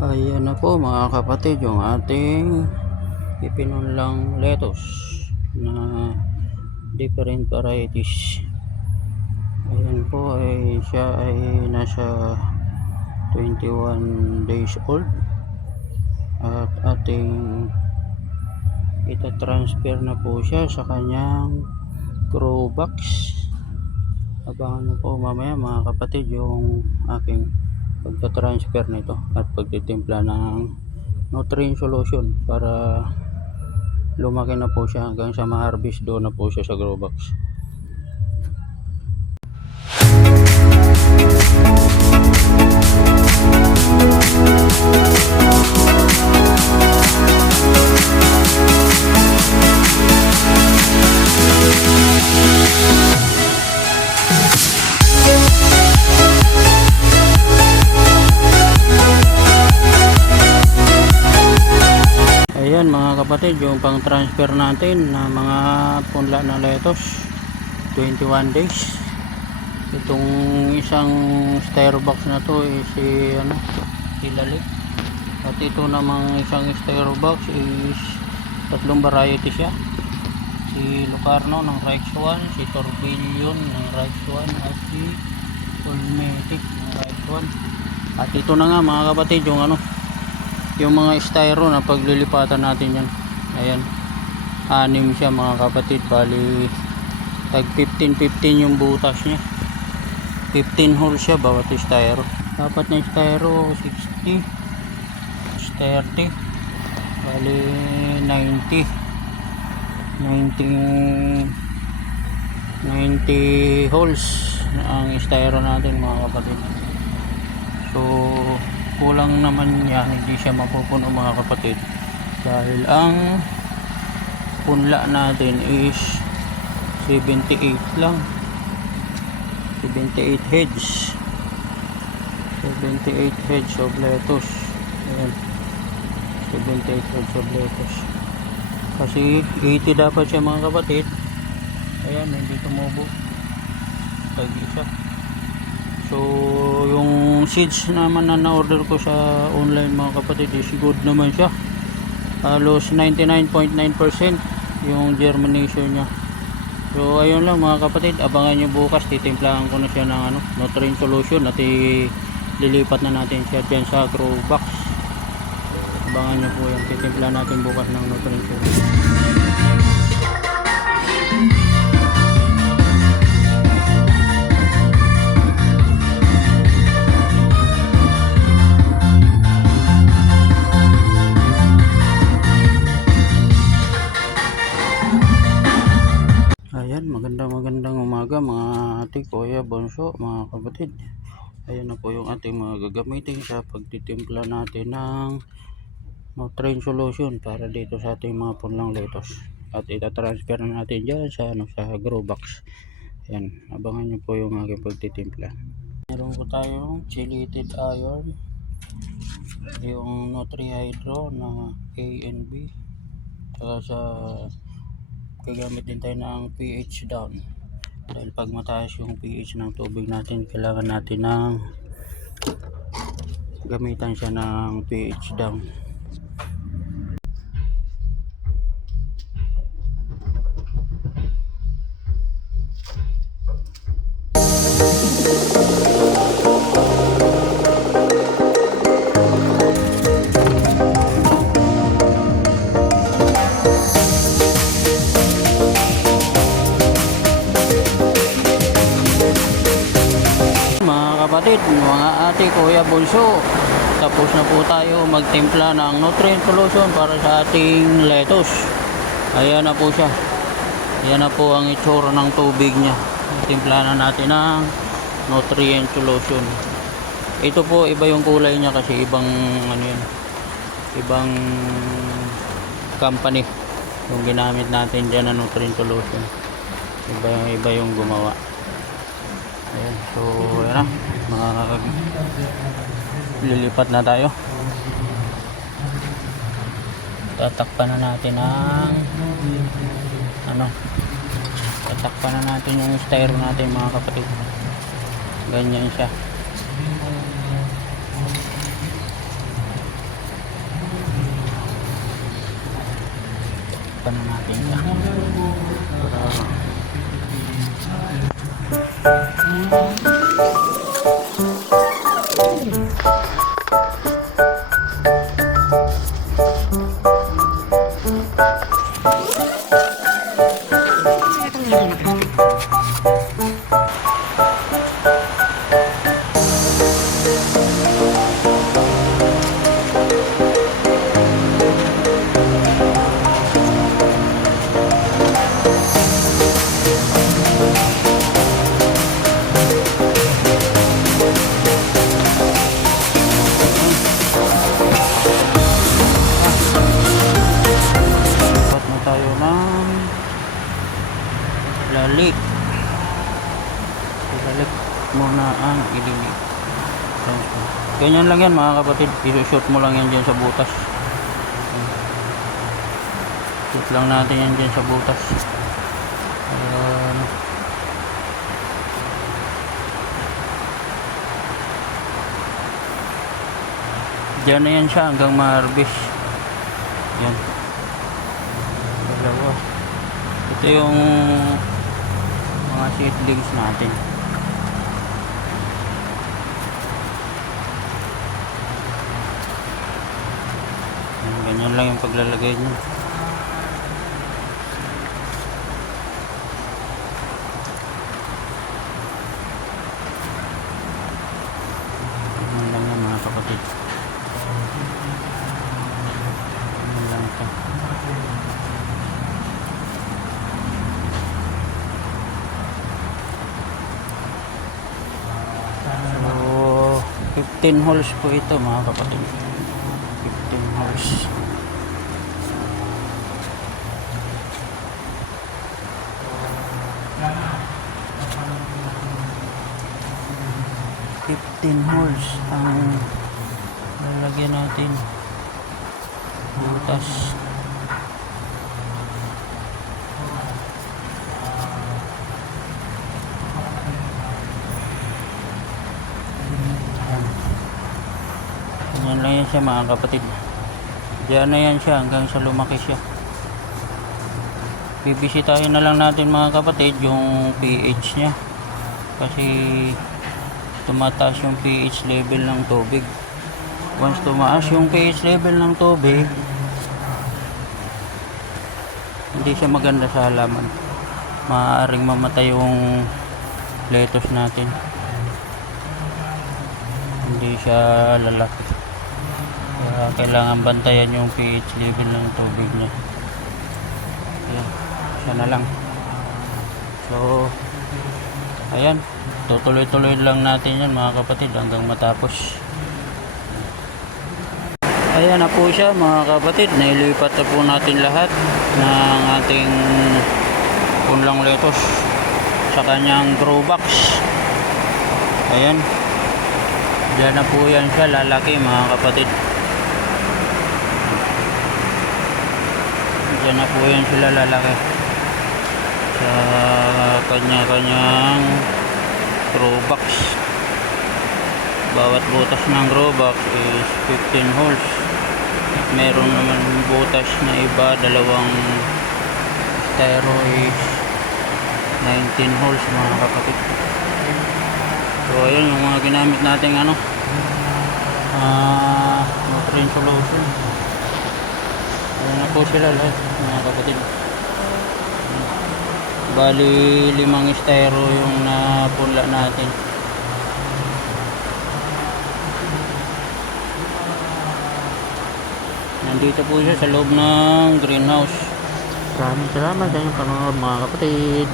Ayan na po mga kapatid yung ating ipinunlang lettuce na different varieties. Ayan po ay siya ay nasa 21 days old at ating ita-transfer na po siya sa kanyang grow box. Abangan nyo po mamaya mga kapatid yung aking pagta-transfer nito at pagtitimpla ng nutrient solution para lumaki na po siya hanggang sa ma-harvest doon na po siya sa grow box. Ayan mga kapatid, yung pang transfer natin na mga punla na lettuce 21 days. Itong isang styro box na to is Hilalik. At ito namang isang styro box is tatlong variety siya. Si Locarno ng Rice 1, si Tourbillon ng Rice 1 at si Fulmetic ng Rice 1. At ito na nga mga kapatid yung mga styro na paglilipatan natin yan. Ayan, 6 siya mga kapatid, bali tag 15-15 yung butas niya, 15 holes siya bawat styro. Dapat na styro 60 30, bali 90 holes ang styro natin mga kapatid. So kulang naman yan, hindi siya mapupuno mga kapatid dahil ang punla natin is 78 lang, 78 heads of lettuce. Ayan, 78 heads of lettuce kasi 80 dapat siya mga kapatid. Ayan, hindi tumubo tag isa. So yung seeds naman na na-order ko sa online mga kapatid is good naman siya, halos 99.9% yung germination niya. So ayun lang mga kapatid, abangan nyo bukas, titimplahan ko na siya ng nutrient solution at lilipat na natin siya dyan sa grow box. Abangan nyo po yung titimplahan natin bukas ng nutrient solution. Ayan, magandang umaga mga ate, kuya, bunso, mga kapatid. Ayan na po yung ating mga gagamitin sa pagtitimpla natin ng nutrient solution para dito sa ating mga punlang lettuce. At itatransfer na natin dyan sa grow box. Ayan, abangan nyo po yung aking pagtitimpla. Meron po tayong chelated iron, yung Nutri-Hydro na A and B, saka sa gagamit din tayo ng pH down dahil pag mataas yung pH ng tubig natin, kailangan natin ng gamitan siya ng pH down. Kapatid, mga ate, kuya, bunso, tapos na po tayo magtimpla ng nutrient solution para sa ating lettuce. Ayan na po siya, ayan na po ang itsura ng tubig nya. Timpla na natin ng nutrient solution. Ito po iba yung kulay nya kasi ibang ibang company yung ginamit natin dyan na nutrient solution, iba yung gumawa. Ayan, so ayan na, lilipat na tayo. Tatakpan na natin ang tatakpan na natin yung styro natin mga kapatid. Ganyan siya. Takpan na natin siya. Dapat na tayo ng lalik. Lalik muna ang idilig. Ganyan lang yan mga kapatid. I-shoot mo lang yan dyan sa butas. Shoot lang natin yan dyan sa butas. Diyan na yan siya hanggang ma-harvest. Yan. Dalawa. Ito yung mga seedlings natin. Yan, ganyan lang yung paglalagay niya. Ganyan lang yan mga kapatid. So 15 holes po ito mga kapatid. 15 holes. Holes ang lalagyan natin butas. Ganyan lang yan siya mga kapatid. Diyan na yan siya hanggang sa lumaki siya. Bibisitahin na lang natin mga kapatid yung pH nya kasi tumataas yung pH level ng tubig. Once tumaas yung pH level ng tubig, hindi siya maganda sa halaman. Maaaring mamatay yung lettuce natin. Hindi siya lalaki. Kaya kailangan bantayan yung pH level ng tubig niya. Kaya siya na lang. So ayan, tutuloy-tuloy lang natin yan mga kapatid hanggang matapos. Ayan na po siya mga kapatid, nailipat na po natin lahat ng ating punlang lettuce sa kanyang grow box. Ayan, diyan na po yan siya lalaki mga kapatid. Diyan na po yan sila lalaki sa kanya-kanyang grow box. Bawat butas ng grow box is 15 holes. Meron naman butas na iba, dalawang styro is 19 holes mga kapatid. So ayun yung mga ginamit nating nutrient solution. Ayan na po sila lahat mga kapatid. Bali 5 styro yung napunla natin. Nandito po siya sa loob ng greenhouse. Maraming salamat sa inyong panonood mga kapatid.